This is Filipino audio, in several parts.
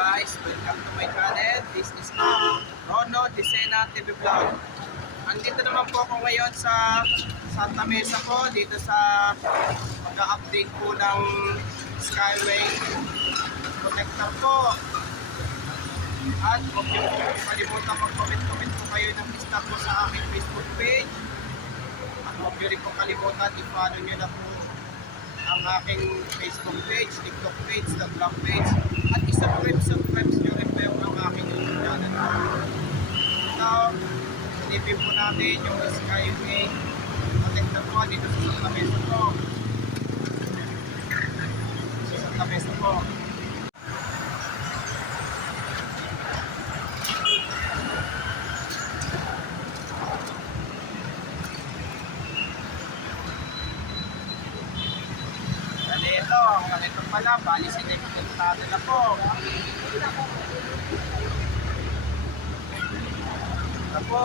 guys, welcome to my channel. This is Rono Disena TV Vlog. Andito naman po ako ngayon sa Santa Mesa po, dito sa pag-update po ng Skyway Connector po. At huwag niyo po kalimutan mag-comment po kayo ng stop po sa aking Facebook page. At huwag niyo rin po kalimutan i-follow niyo na po ang aking Facebook page, TikTok page, the vlog page, at subscribe nyo rin po yung ang aking YouTube channel. So, silipin po natin yung Skyway Connector po dito sa Santa Mesa po. Sa Santa Mesa po. Ito pala, bali sinipintado na po. Ito po.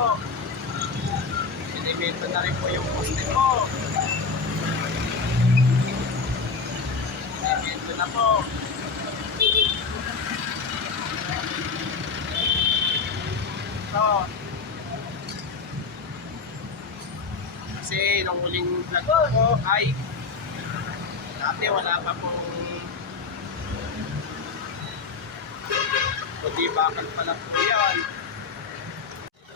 Sinipinto na rin po yung poste po. Sinipinto na po. Ito. Kasi nung huling vlog ko ay dati wala pa pong kundi bakal pala po yan.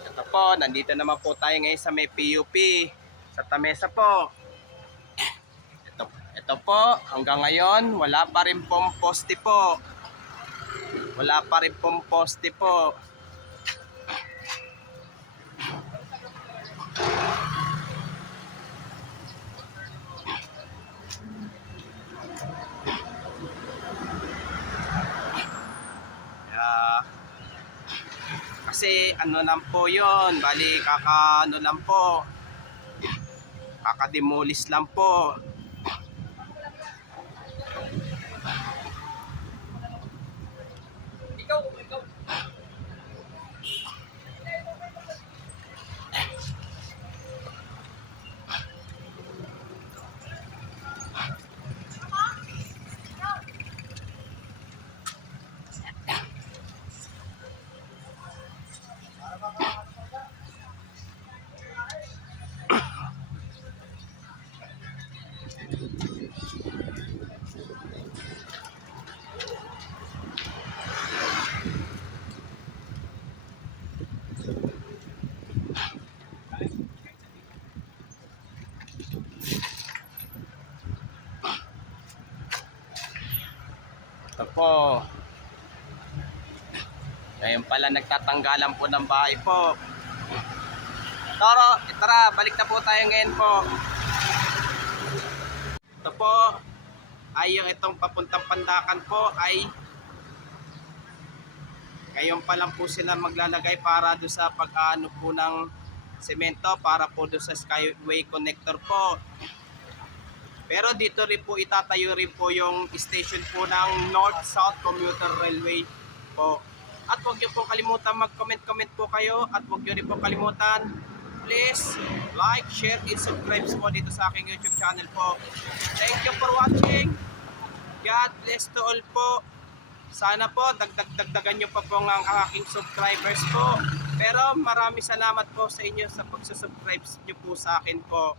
Ito po, nandito naman po tayo ngayon sa may PUP sa Tamesa po. Ito po, hanggang ngayon wala pa rin pong poste po. Wala pa rin pong poste po. Kasi ano lang po yun, bali ano lang po, kakademolis lang po. Ikaw. Ito po. Ngayon pala nagtatanggalan po ng bahay po. Toro, tara, balik na po tayo ngayon po. Ito po ay yung itong papuntang Pandakan po ay ngayon pa lang po sila maglalagay para do sa pag-ano po ng semento para po do sa Skyway Connector po. Pero dito rin po itatayo rin po yung station po ng North-South Commuter Railway po. At huwag niyo po kalimutan mag-comment po kayo at huwag niyo rin po kalimutan please like, share, and subscribe po dito sa aking YouTube channel po. Thank you for watching. God bless to all po. Sana po dagdagan niyo pa po ang aking subscribers po. Pero maraming salamat po sa inyo sa pagsusubscribe niyo po sa akin po.